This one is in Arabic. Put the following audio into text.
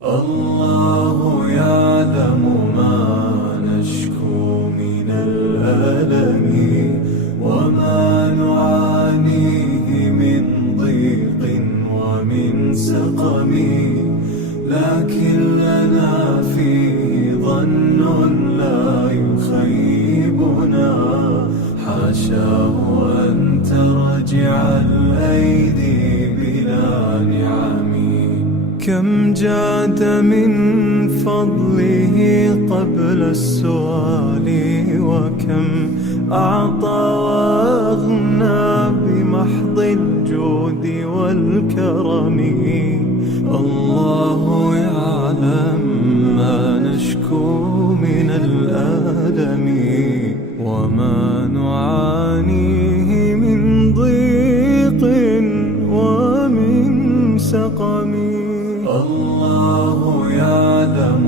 الله يعلم ما نشكو من الألم وما نعانيه من ضيق ومن سقم، لكن لنا فيه ظن لا يخيبنا، حاشاه أن ترجع الأيدي بلا نعم. كم جاد من فضله قبل السؤال، وكم أعطى وأغنى بمحض الجود والكرم. الله يعلم ما نشكو من الألم وما نعانيه من ضيق ومن سقم. الله يعلم